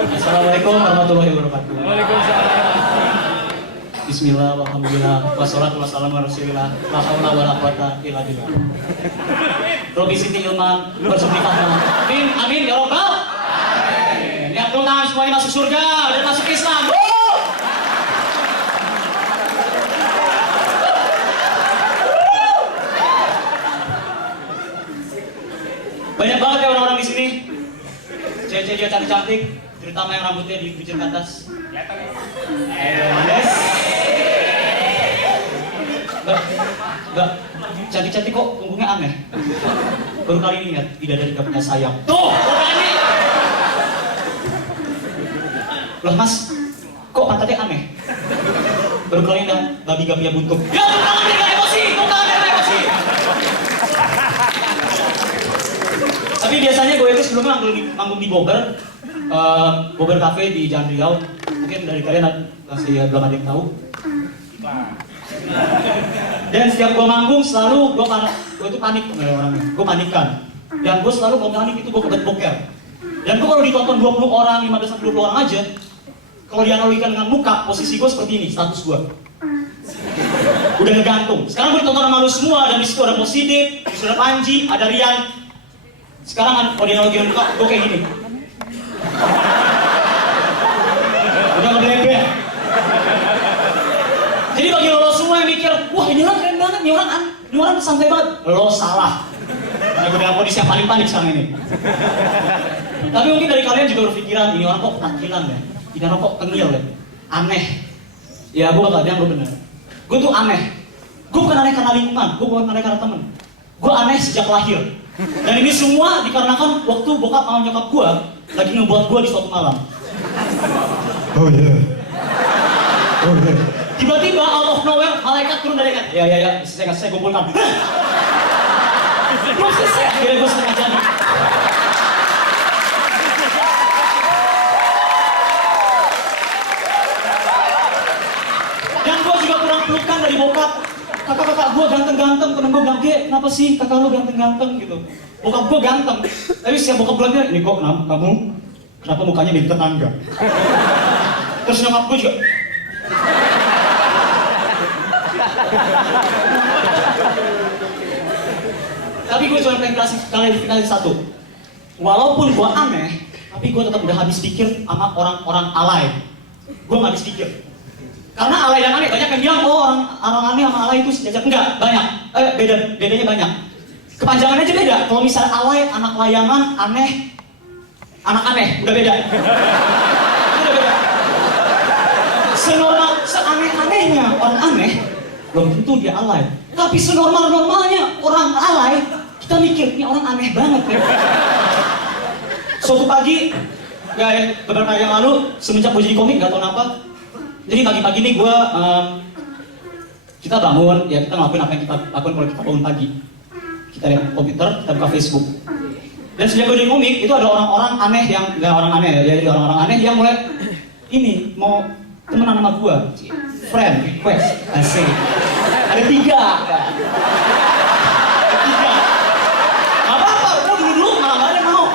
Assalamualaikum warahmatullahi wabarakatuh. Waalaikumsalam. Bismillah, walhamdulillah, wassalatu wassalamu ala rasulillah, la haula wala quwata illa billah. Robi Siti Ilman, bersubhikah. Amin, amin ya Rabbal. Amin. Lihat dong tangan semuanya masuk surga dan masuk Islam. Banyak banget ya orang-orang di sini. Cewek-cewek cantik-cantik, terutama yang rambutnya dikucir ke atas. Enggak, cantik-cantik kok, punggungnya aneh. Baru kali ini lihat, tidak ada tidak punya sayap. Tuh, berani. Loh mas, kok pantatnya aneh? Baru kali ini babi-babinya buntung. Ya, tangan dia gak emosi, tangan dia gak emosi. Tapi biasanya gue itu sebelumnya manggung di Bogor, Bogor Cafe di Jalan Riau. Mungkin dari kalian masih belum ada yang tahu. Dan setiap gue manggung selalu gue itu panik orangnya, gue panikan. Dan gue selalu mau panik itu gue kebet boker. Dan gue kalau ditonton 20 orang, 15-20 orang aja, kalau dianalogikan dengan muka, posisi gue seperti ini, status gue. Udah ngegantung. Sekarang gue ditonton sama lu semua, dan disitu ada Positif, disitu ada Panji, ada Rian. Sekarang kan kalau dianalogikan muka, gue kayak gini. Udah ngeblebek. Jadi bagi lo semua yang mikir, wah ini orang keren banget, ini orang santai banget. Lo salah. Karena gue dalam kondisi yang paling panik sekarang ini. Tapi mungkin dari kalian juga berpikiran, ini orang kok petakilan ya? Ini orang kok tengil ya? Aneh. Ya gue bakal bilang gue bener. Gue tuh aneh. Gue bukan aneh karena lingkungan, gue bukan aneh karena temen. Gue aneh sejak lahir. Dan ini semua dikarenakan waktu bokap sama nyokap gue lagi ngebuat gue di suatu malam. Oh iya. Oh iya. Tiba-tiba out of nowhere malaikat turun dari kan. Ya, saya kumpulkan. Belum selesai, akhirnya gue setengah jadi. Dan gue juga kurang pelukan dari bokap. Kakak-kakak gue ganteng-ganteng, temen gue bilang, kenapa sih kakak lu ganteng-ganteng gitu. Bokap gue ganteng, tapi setiap bokap bilangnya, ini kok kenapa mukanya di tetangga. Terus nyokap gue juga, tapi gue cuma pengen klarifikasi satu. Walaupun gue aneh, tapi gue tetap udah habis pikir sama orang-orang alay. Gue gak habis pikir. Karena alay dan aneh, banyak yang bilang, oh orang aneh sama alay itu sejajar. Enggak, banyak. Bedanya banyak. Kepanjangannya aja beda. Kalau misalnya alay, anak layangan, aneh, anak aneh, udah beda. Udah beda. Seaneh-anehnya orang aneh, belum tentu dia alay. Tapi senormal-normalnya orang alay, kita mikir, ini orang aneh banget ya. Suatu pagi, beberapa hari yang lalu, semenjak gue jadi komik, gak tau kenapa. Jadi pagi-pagi ini gue, kita bangun, ya kita ngelakuin apa yang kita lakukan kalau kita bangun pagi. Kita lihat komputer, kita buka Facebook. Dan sejak gue jadi komik, itu ada orang-orang aneh yang, gak orang aneh ya, jadi orang-orang aneh yang mulai, ini, mau temenan sama gue. Friend, request, asik. Ada 3. Gak apa-apa, gue dulu malah gak ada mau.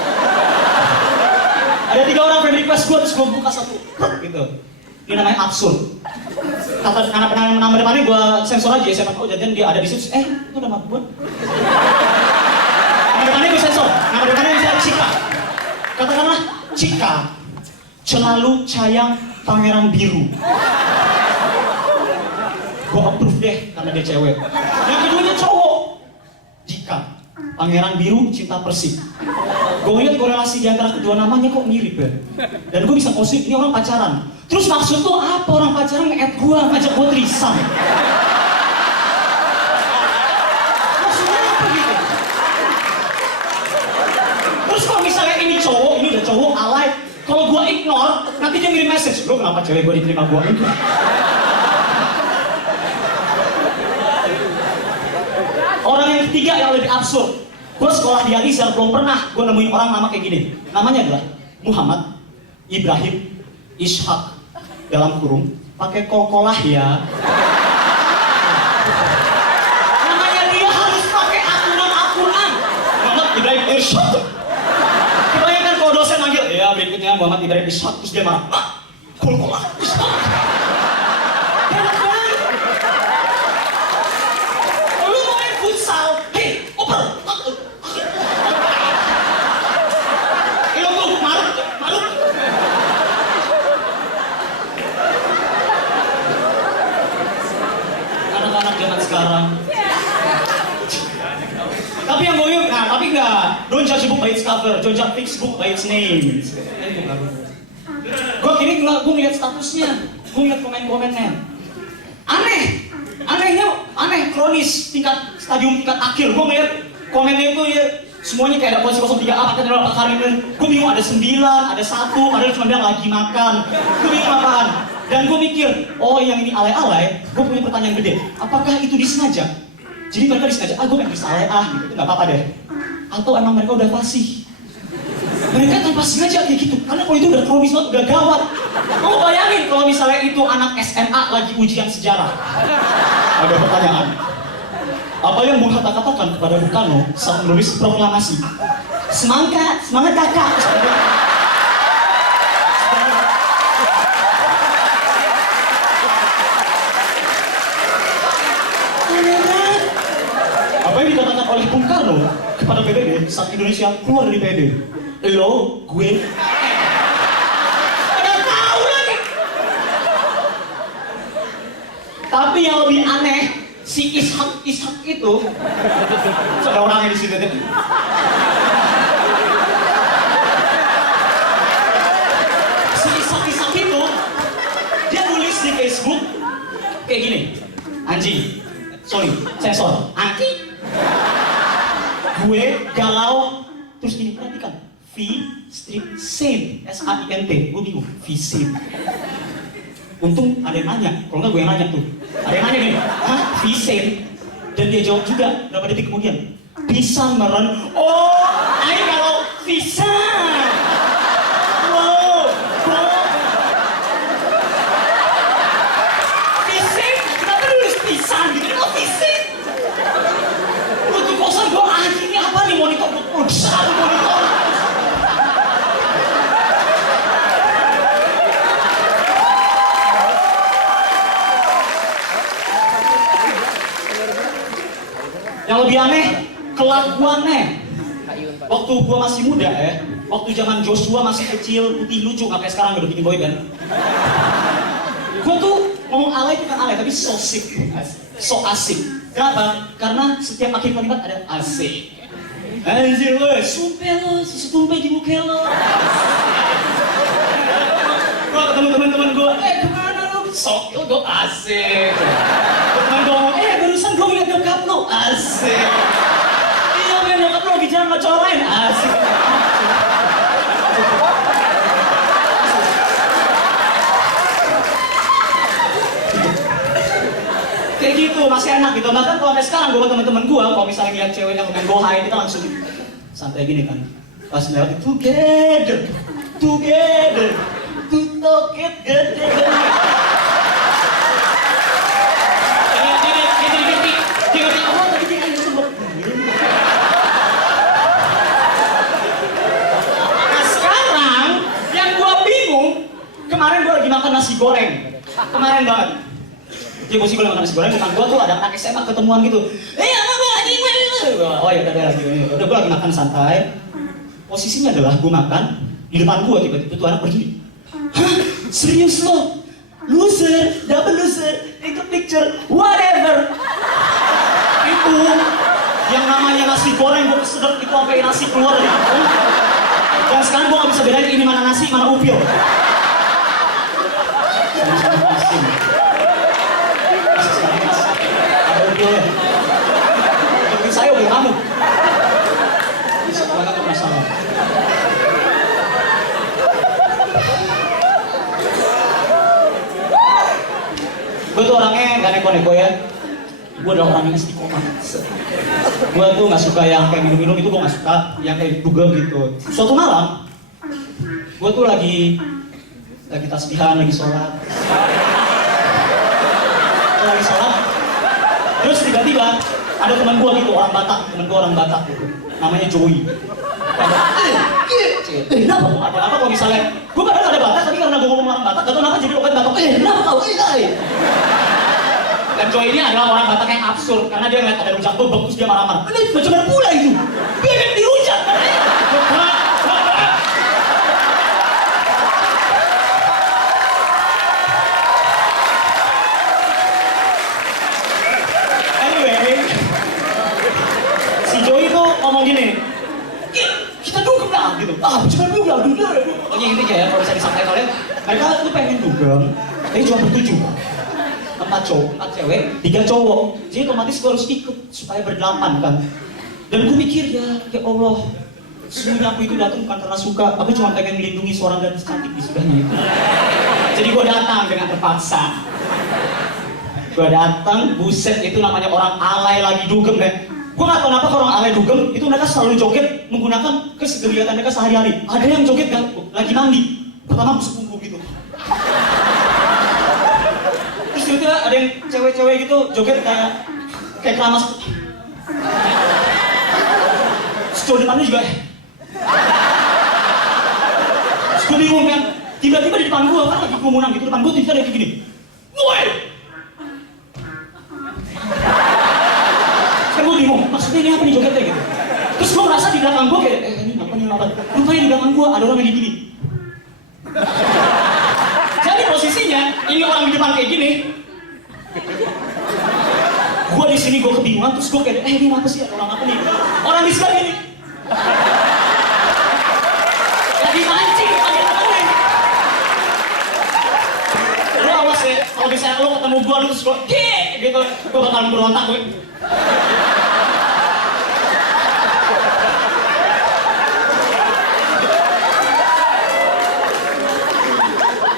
Ada 3 orang friend request gue, terus gue buka satu, gitu. Ini namanya absurd. Kata nama depannya gue sensor aja, siapa tahu jadian dia ada di situ. Itu nama gue. Nama depannya gue sensor. Nama depannya misalnya Cika. Katakanlah Cika, selalu sayang pangeran biru. Gue approve deh karena dia cewek. Yang keduanya cowok. Jika pangeran biru cinta Persib. Gue lihat korelasi di antara kedua namanya kok mirip ya. Dan gue bisa posisi ini orang pacaran. Terus maksud tuh apa orang pacaran nge-add gue, ngajak gue threesome? Maksudnya apa gitu? Terus kalau misalnya ini cowok, ini udah cowok alay. Kalau gue ignore, nanti dia ngirim message. Lo kenapa cewek gue diterima gue? Orang yang ketiga yang lebih absurd. Gue sekolah di Alizar, belum pernah gue nemuin orang nama kayak gini. Namanya adalah Muhammad Ibrahim Ishak dalam kurung pakai kolkolah ya. Namanya dia harus pakai akuran. Muhammad Ibrahim Ishak. Kebayangkan kalau dosen manggil, ya Ya berikutnya Muhammad Ibrahim Ishak, terus dia marah. Kol-kolah. Enak banget. Lu mau main futsal. Hei, oper. Lu tuh malu. Anak-anak zaman sekarang. Tapi yang gue tapi enggak. Don't judge a book by its cover, don't judge a book by its name. Gue ngeliat statusnya, gue ngeliat komen-komennya. Aneh, kronis, stadium tingkat akhir. Gue ngeliat komennya itu ya, semuanya kayak ada posisi 03A, pakai dalam hari ini. Gue bingung ada 9, ada 1, ada cuma bilang lagi makan. Gue bingung apaan. Dan gue mikir, oh yang ini alay-alay, gue punya pertanyaan gede. Apakah itu disengaja? Jadi mereka disengaja, gue pengen bisa alay gitu, nggak apa-apa deh. Atau emang mereka udah fasih? Mereka tanpa sengaja kayak gitu, karena kalau itu udah kronis banget, udah gawat. Kamu bayangin kalau misalnya itu anak SMA lagi ujian sejarah. Ada pertanyaan. Apa yang Bung Hatta katakan kepada Bung Karno saat menulis proklamasi? Semangat kakak. Apa yang dikatakan oleh Bung Karno kepada PBB saat Indonesia keluar dari PBB? Lo, gue, pada tahu lagi. Tapi yang lebih aneh, si Ishak itu, ada orangnya di sini. Si Ishak itu, dia nulis di Facebook kayak gini, sensor, anjing. Gue galau, terus gini, perhatikan. V-Saint, S-A-I-N-T, gue bingung, V-Saint. Untung ada yang nanya, kalau nggak gue yang nanya tuh. Ada yang nanya nih, hah, V-Saint? Dan dia jawab juga, berapa detik kemudian, bisa meren, oh, ayo kalau bisa. Wow, V-Saint, kenapa nulis pisan gitu, kenapa V-Saint? Gue tuh kosan gue, ini apa nih monitor, besar monitor. Yang lebih aneh, kelakuannya. Waktu gua masih muda waktu zaman Joshua masih kecil, putih lucu, sampai sekarang udah bikin boyband. Gua tuh ngomong alay itu kan alay, tapi so asik. Kenapa? Karena setiap akhir kalimat ada asik. Anjir lo, sumpah lo, susu tumpah di muka lo. Gua ketemu teman-teman gua, kemana lo? Sok, lo asik. Teman gua ngomong, barusan gua ngeliat nyokap lo, asik. Iya, ngeliat nyokap lo lagi jalan sama cowok lain, asik. Kayak gitu, masih enak gitu. Bahkan kalau sampai sekarang gua sama teman-teman gua, kalau misalnya ngeliat cewek yang main gohai, kita langsung santai gini kan. Pas lewat together, to talk it gede. Kemarin gue lagi makan nasi goreng. Kemarin banget. Jadi posisi gue lagi makan nasi goreng, depan gue tuh ada anak SMA ketemuan gitu. Apa gue lagi oh ya udah lagi. Udah gue lagi makan santai. Posisinya adalah gue makan, di depan gue tiba-tiba tuh anak berdiri. Hah? Serius lo? Loser, double loser, take a picture, whatever. Itu yang namanya nasi goreng gue kesedot itu sampai nasi keluar dari aku. Dan sekarang gue gak bisa bedain ini mana nasi, mana upil. Sama-sama asin. Ada upilnya. Upil saya, upil kamu. Bisa kalian gak masalah. Gue tuh orangnya gak neko-neko ya. Gue adalah orang yang istiqomah. Gue tuh gak suka yang kayak minum-minum itu, gue gak suka yang kayak dugem gitu. Suatu malam, gue tuh lagi tasbihan, lagi sholat. Terus tiba-tiba ada teman gue gitu, temen gue orang Batak gitu. Namanya Joey. Kenapa? Apa kalau misalnya gue padahal ada batas, tapi karena gue ngomong orang Batak, gak tau kenapa jadi obat batok. Kenapa kau? Dan cowok ini adalah orang Batak yang absurd karena dia ngeliat ada rujak bebek terus dia marah-marah. Ini macam mana pula itu? Dia kan dirujak. Anyway, si Joey tuh ngomong gini, kita dugem lah gitu. Cuma dugem. Pokoknya intinya ya, kalau bisa disampaikan kalian, mereka tuh pengen dugem, tapi cuma bertujuh. 4 cewek, 3 cowok. Jadi otomatis gue harus ikut supaya berdelapan kan. Dan gue mikir ya Allah, sebenarnya aku itu datang bukan karena suka, aku cuma pengen melindungi seorang gadis cantik di sebelahnya itu. Jadi gue datang dengan terpaksa. Gue datang, buset itu namanya orang alay lagi dugem kan. Gue gak tau kenapa orang alay dugem, itu mereka selalu joget menggunakan kegiatan mereka sehari-hari. Ada yang joget kan, lagi mandi. Pertama busuk-busuk gitu. Terus juga ada yang cewek-cewek gitu joget kayak keramas. Terus cowok depannya juga. Terus gue bingung kan, tiba-tiba di depan gue kan lagi kerumunan gitu, depan gue tiba-tiba ada kayak gini. Woy! Kan gue bingung, maksudnya ini apa nih jogetnya gitu. Terus gue merasa di belakang gue kayak, ini apa nih apa? Rupanya di belakang gue ada orang yang gini. Jadi posisinya, ini orang di depan kayak gini. Gue di sini gue kebingungan, terus gue kayak, ini apa sih? Orang apa nih? Orang di sebelah gini. Lagi mancing, lagi temenin. Lo awas ya, kalau misalnya lo ketemu gue, terus gue, gitu, gue bakalan berontak gue.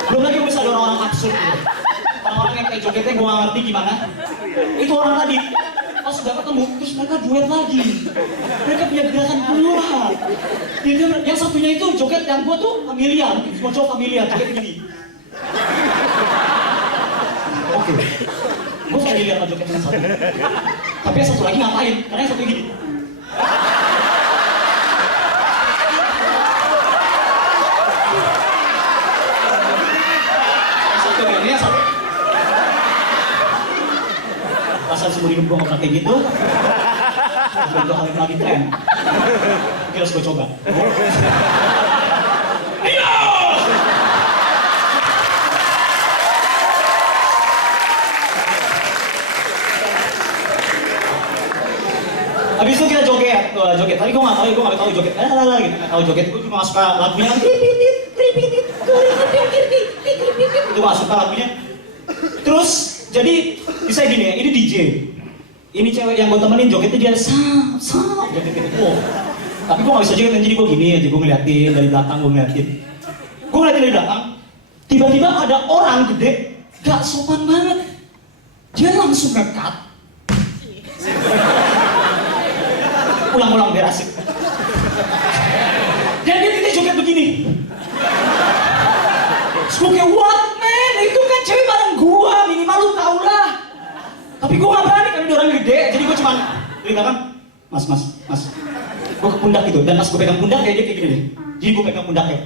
Belum lagi bisa ada orang-orang absurd gitu. Orang-orang yang kayak jogetnya gue gak ngerti gimana. Itu orang tadi, pas sudah ketemu, terus mereka duet lagi. Mereka punya gerakan keluar. Yang satunya itu joget yang gue tuh familiar, semua cowok familiar, joget begini. Oke, gue familiar sama joget yang satu. Tapi yang satu lagi ngapain? Karena yang satu gini. Perasaan seumur hidup gue gak pernah kayak gitu. Gue udah kali lagi tren. Oke, harus gue coba. Ayo! Habis itu kita joget. Tadi gue gak tau joget. Gak tau joget. Gue cuma suka lagunya. Itu gak suka lagunya. Terus jadi bisa gini ya, ini DJ. Ini cewek yang gue temenin jogetnya dia joget gitu. Tapi gue gak bisa joget, jadi gue gini aja, gue ngeliatin dari belakang, gue ngeliatin dari belakang. Tiba-tiba ada orang gede, gak sopan banget. Dia langsung ngekat. Ulang-ulang biar asik. Dan dia joget begini. Terus gue kayak, what man, itu kan cewek bareng gue, minimal lu tau lah. Tapi gue gak berani karena dia orang gede, jadi gue cuman dari belakang, mas. Gue ke pundak gitu, dan pas gue pegang pundak kayak dia kayak gini deh. Jadi gue pegang pundaknya.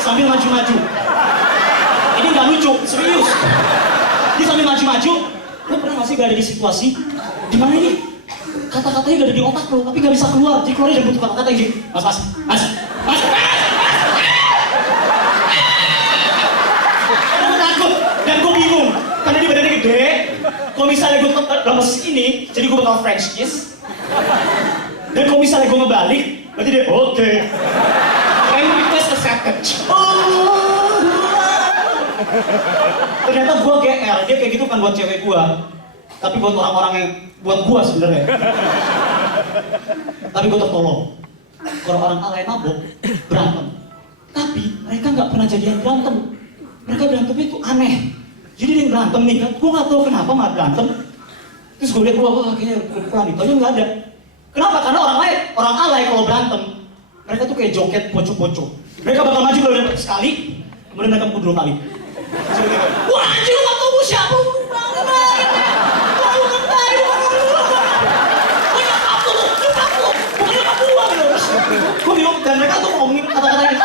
Sambil maju-maju. Ini gak lucu, serius. Dia sambil maju-maju, lo pernah gak sih berada di situasi dimana ini kata-katanya udah ada di otak lo, tapi gak bisa keluar, jadi keluarnya udah butuh kata-kata yang gini. Mas. Aku takut, dan gue bingung, karena dia badannya gede. Kalau misalnya gue lemes ini, jadi gue bakal French kiss. Dan kalau misalnya gue ngebalik, berarti dia oke. Friend request accepted. Ternyata gue GR, dia kayak gitu kan buat cewek gue. Tapi buat orang-orang yang buat gue sebenarnya. Tapi gue tertolong. Kalau orang alay mabok, berantem. Tapi mereka nggak pernah jadian berantem. Mereka berantemnya itu aneh. Jadi dia berantem nih kan, gue nggak tahu kenapa malah berantem. Terus gue lihat, wah kayaknya pelan itu aja nggak ada. Kenapa? Karena orang alay kalau berantem, mereka tuh kayak joget pocok-pocok. Mereka bakal maju kalau dapat sekali, kemudian mereka pukul 2 kali. Wah anjir, lu gak tau gue siapa? Lu banget.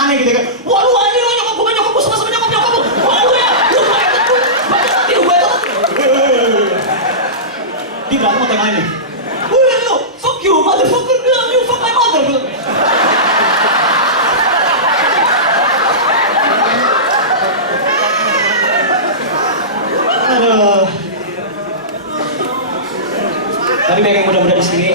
aneh gitu kan. Waduh anjir lo nyokap gue sama-sama nyokap lu. Waduh ya, lu banyak tuh. Banyak hati lu, banyak hati. Di belakang mau tengah ini. Wih lu, fuck you motherfucker, you fuck my mother. Aduh. Tapi banyak yang muda-muda di sini.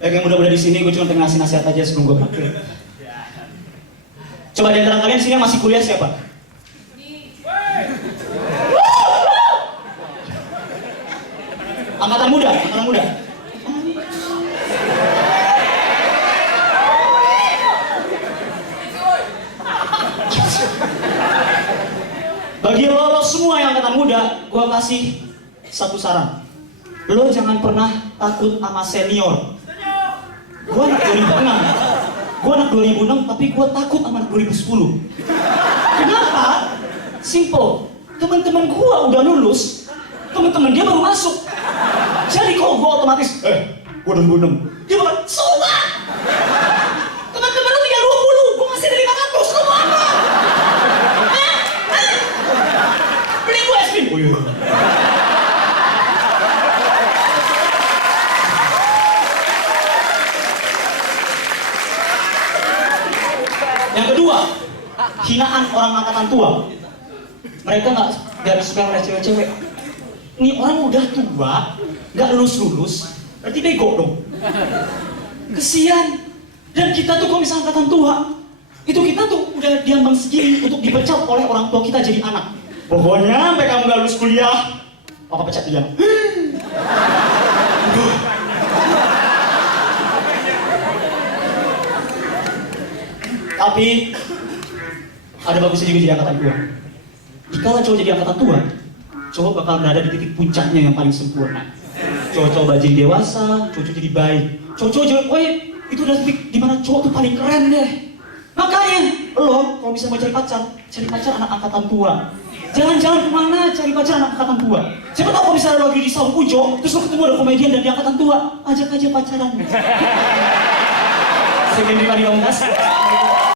Banyak yang muda-muda di sini, gue cuma pengen ngasih nasihat aja sebelum gue berakhir. Coba di antara kalian sini yang masih kuliah siapa? Angkatan muda, angkatan muda. Bagi lo semua yang angkatan muda, gue kasih satu saran. Lo jangan pernah takut sama senior. Gue anak 2006, tapi gue takut sama anak 2010. Kenapa? Simple. Teman-teman gue udah lulus, teman-teman dia baru masuk. Jadi kalau gue otomatis, gue 2006. Dia bakal, soba! Teman-teman lu 320, gue masih dari 400, lu mau apa? Beli gue es krim. Oh iya. Yang kedua, hinaan orang angkatan tua. Mereka nggak suka ngeliat cewek-cewek. Ini orang udah tua, nggak lulus-lulus, berarti bego dong. Kesian. Dan kita tuh kalau misalnya angkatan tua, itu kita tuh udah diambang segini untuk dipecat oleh orang tua kita jadi anak. Pokoknya sampai kamu nggak lulus kuliah, papa pecat dia. Tapi ada bagusnya juga jadi angkatan tua. Jika cowok jadi angkatan tua, cowok bakal berada di titik puncaknya yang paling sempurna. Cowok-cowok bajing dewasa, cowok jadi baik. Cowok-cowok jadi, itu udah titik dimana cowok tuh paling keren deh. Makanya lo kalau bisa mau cari pacar anak angkatan tua. Jangan-jangan kemana cari pacar anak angkatan tua. Siapa tahu kalau misalnya lo lagi di Saung Pujo, terus lo ketemu ada komedian dari angkatan tua, ajak aja pacaran. Saya Gendri Padi Ongkas.